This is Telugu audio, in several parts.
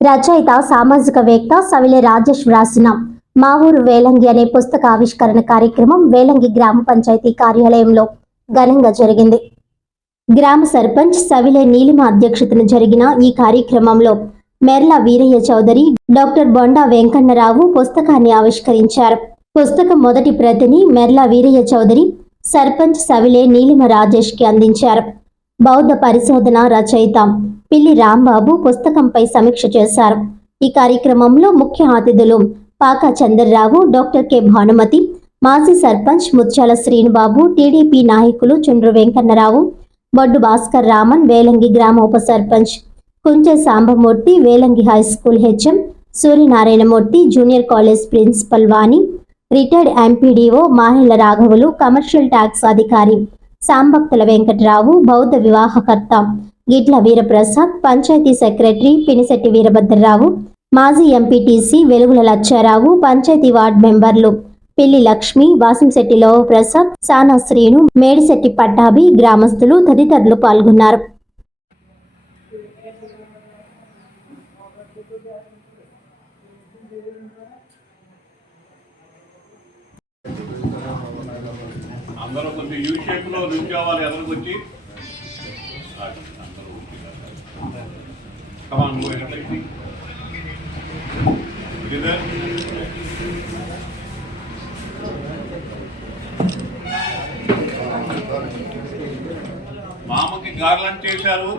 రచయిత సామాజికవేత్త సవిలే రాజేష్ వ్రాసిన మా ఊరు వేలంగి అనే పుస్తక ఆవిష్కరణ కార్యక్రమం వేలంగి గ్రామ పంచాయతీ కార్యాలయంలో ఘనంగా జరిగింది. గ్రామ సర్పంచ్ సవిలే నీలిమ అధ్యక్షతన జరిగిన ఈ కార్యక్రమంలో మెర్ల వీరయ్య చౌదరి, డాక్టర్ బొండా వెంకన్నరావు పుస్తకాన్ని ఆవిష్కరించారు. పుస్తకం మొదటి ప్రతిని మెర్ల వీరయ్య చౌదరి సర్పంచ్ సవిలే నీలిమ రాజేష్ కి అందించారు. బౌద్ధ పరిశోధన రచయిత పిల్లి రాంబాబు పుస్తకంపై సమీక్ష చేశారు. ఈ కార్యక్రమంలో ముఖ్య అతిథులు పాకా చంద్రరావు, డాక్టర్ కె భానుమతి, మాజీ సర్పంచ్ ముత్యాల శ్రీనుబాబు, టీడీపీ నాయకులు చుండ్రు వెంకన్నరావు, బొడ్డు భాస్కర్ రామన్, వేలంగి గ్రామ ఉప sarpanch Kunche Sambamurthy, Velangi high school HM Suryanarayanamurthy, junior college principal Vani, retired MPDO Marela రాఘవులు, కమర్షియల్ ట్యాక్స్ అధికారి సాంబక్తుల వెంకటరావు, బౌద్ధ వివాహకర్త గిడ్ల వీరప్రసాద్, పంచాయతీ సెక్రటరీ పినిశెట్టి వీరభద్రరావు, మాజీ ఎంపీటీసీ వెలుగుల లచ్చారావు, పంచాయతీ వార్డు మెంబర్లు పిల్లి లక్ష్మి, వాసంశెట్టి లోవ ప్రసాద్, సానా శ్రీను, మేడిశెట్టి పట్టాభి, గ్రామస్తులు తదితరులు పాల్గొన్నారు. అందరూ కొంచెం యూ షేప్లో నిల్చోవాలి. ఎదరికి వచ్చి మామకి గార్లండ్ చేశారు.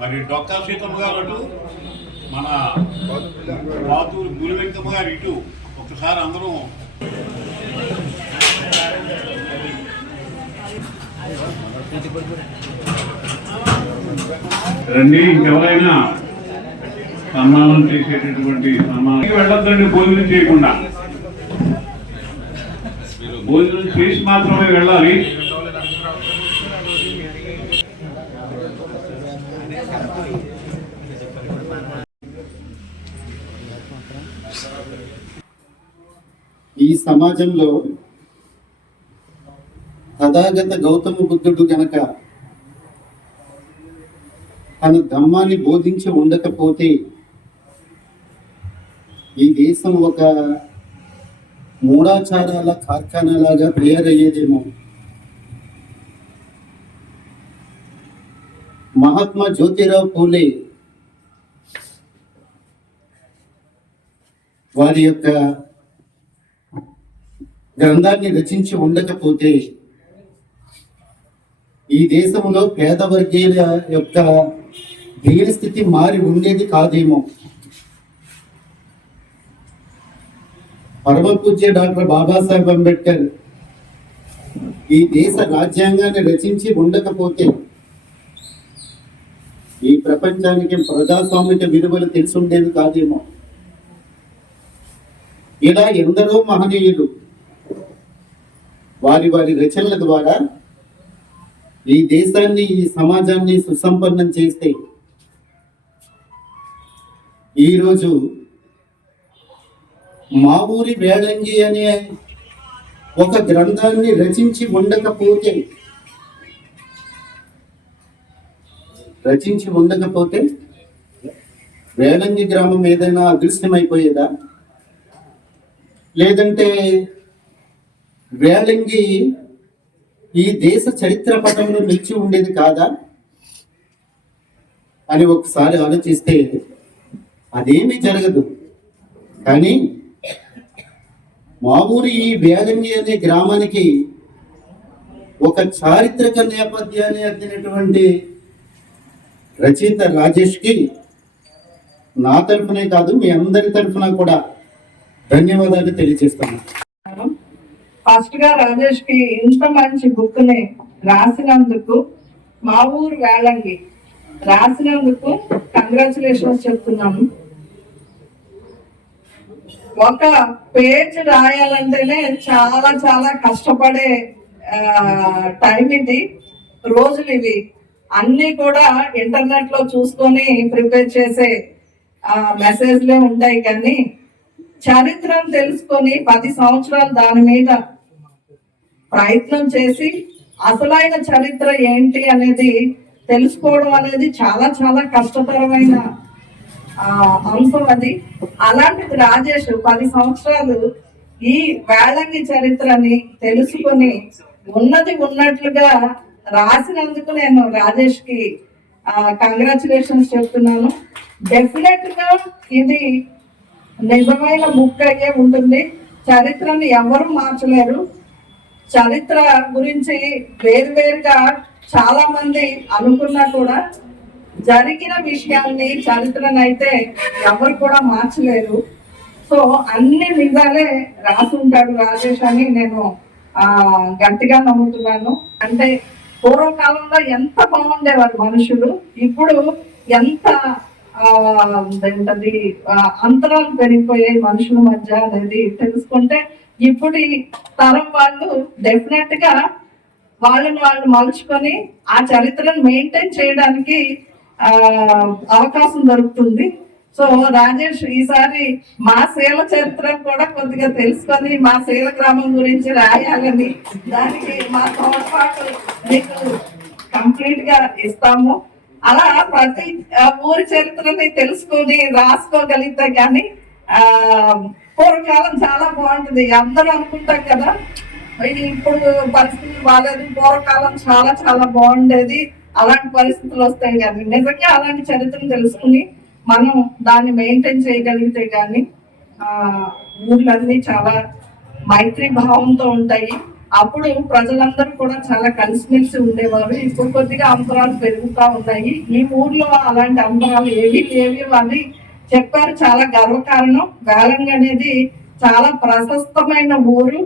మరి డొక్కా సీతమ్మ గారు అటు, మన పాతూరు గురి వెంకమ్మ గారు ఇటు. ఒకసారి అందరూ రండి. ఇంకెవరైనా సన్మానం చేసేటటువంటి సన్మానం వెళ్ళొద్దండి. భోజనం చేయకుండా భోజనం చేసి మాత్రమే వెళ్ళాలి. ఈ సమాజంలో తథాగత గౌతమ బుద్ధుడు గనక తన ధమ్మాన్ని బోధించి ఉండకపోతే ఈ దేశం ఒక మూఢాచారాల కార్ఖానాలాగా తయారయ్యేదేమో. మహాత్మా జ్యోతిరావు పూలే వారి యొక్క గ్రంథాన్ని రచించి ఉండకపోతే ఈ దేశంలో పేద వర్గీయుల యొక్క దీన స్థితి మారి ఉండేది కాదేమో. పరమ పూజ్య డాక్టర్ బాబాసాహెబ్ అంబేద్కర్ ఈ దేశ రాజ్యాంగాన్ని రచించి ఉండకపోతే ఈ ప్రపంచానికి ప్రజాస్వామిక విలువలు తెలుసుండేవి కాదేమో. ఇలా ఎందరో మహనీయులు వారి వారి రచనల ద్వారా ఈ దేశాన్ని, ఈ సమాజాన్ని సుసంపన్నం చేస్తే ఈరోజు మా ఊరి వేలంగి అనే ఒక గ్రంథాన్ని రచించి ఉండకపోతే వేలంగి గ్రామం ఏదైనా అదృశ్యమైపోయేదా? లేదంటే వేలంగి ఈ దేశ చరిత్ర పటంలో నిలిచి ఉండేది కాదా అని ఒకసారి ఆలోచిస్తే అదేమీ జరగదు. కానీ మా ఊరి ఈ వేలంగి అనే గ్రామానికి ఒక చారిత్రక నేపథ్యాన్ని అందినటువంటి రచయిత రాజేష్కి నా తరఫునే కాదు, మీ అందరి తరఫున కూడా ధన్యవాదాలు తెలియజేస్తున్నాను. ఫస్ట్ గా రాజేష్ కి ఇంత మంచి బుక్ ని రాసినందుకు, మా ఊరు వేలంగి రాసినందుకు కంగ్రాచులేషన్స్ చెప్తున్నాము. ఒక పేజ్ రాయాలంటేనే చాలా చాలా కష్టపడే టైం ఇది, రోజులు ఇవి. అన్ని కూడా ఇంటర్నెట్ లో చూసుకొని ప్రిపేర్ చేసే మెసేజ్లే ఉంటాయి. కానీ చరిత్రను తెలుసుకొని 10 సంవత్సరాలు దాని మీద ప్రయత్నం చేసి అసలైన చరిత్ర ఏంటి అనేది తెలుసుకోవడం అనేది చాలా చాలా కష్టతరమైన అంశం అది. అలాంటిది రాజేష్ 10 సంవత్సరాలు ఈ వేళంగి చరిత్రని తెలుసుకొని ఉన్నది ఉన్నట్లుగా రాసినందుకు నేను రాజేష్ కి కంగ్రాచులేషన్స్ చెప్తున్నాను. డెఫినెట్ గా ఇది నిజమైన బుక్ అయ్యే ఉంటుంది. చరిత్రని ఎవరు మార్చలేరు. చరిత్ర గురించి వేరువేరుగా చాలా మంది అనుకున్నా కూడా జరిగిన విషయాల్ని చరిత్రను అయితే ఎవరు కూడా మార్చలేరు. సో అన్ని నిజాలే రాసి ఉంటాడు రాజేష్ అని నేను గట్టిగా నమ్ముతున్నాను. అంటే పూర్వకాలంలో ఎంత బాగుండేవారు మనుషులు, ఇప్పుడు ఎంత ఏంటది అంతరాలు పెరిగిపోయాయి మనుషుల మధ్య అనేది తెలుసుకుంటే ఇప్పుడు తరం వాళ్ళు డెఫినెట్ గా వాళ్ళని వాళ్ళు మలుచుకొని ఆ చరిత్రను మెయింటైన్ చేయడానికి అవకాశం దొరుకుతుంది. సో రాజేష్ ఈసారి మా శీల చరిత్ర కూడా కొద్దిగా తెలుసుకొని మా శీల గ్రామం గురించి రాయాలని, దానికి మా తోడ్పాటు మీకు కంప్లీట్ గా ఇస్తాము. అలా ప్రతి ఊరి చరిత్రని తెలుసుకొని రాసుకోగలిగితే కానీ పూర్వకాలం చాలా బాగుంటుంది. అందరూ అనుకుంటాం కదా ఇప్పుడు పరిస్థితులు బాగాలేదు, పూర్వకాలం చాలా చాలా బాగుండేది, అలాంటి పరిస్థితులు వస్తాయి. కానీ నిజంగా అలాంటి చరిత్రను తెలుసుకుని మనం దాన్ని మెయింటైన్ చేయగలిగితే కానీ ఊర్లన్నీ చాలా మైత్రి భావంతో ఉంటాయి. అప్పుడు ప్రజలందరూ కూడా చాలా కలిసిమెలిసి ఉండేవారు. ఇప్పుడు కొద్దిగా అంతరాలు పెరుగుతూ ఉన్నాయి. ఈ ఊర్లో అలాంటి అంతరాలు ఏవి లేవు అని చెప్పారు. చాలా గర్వకారణం. వేలంగి అనేది చాలా ప్రశస్తమైన ఊరు.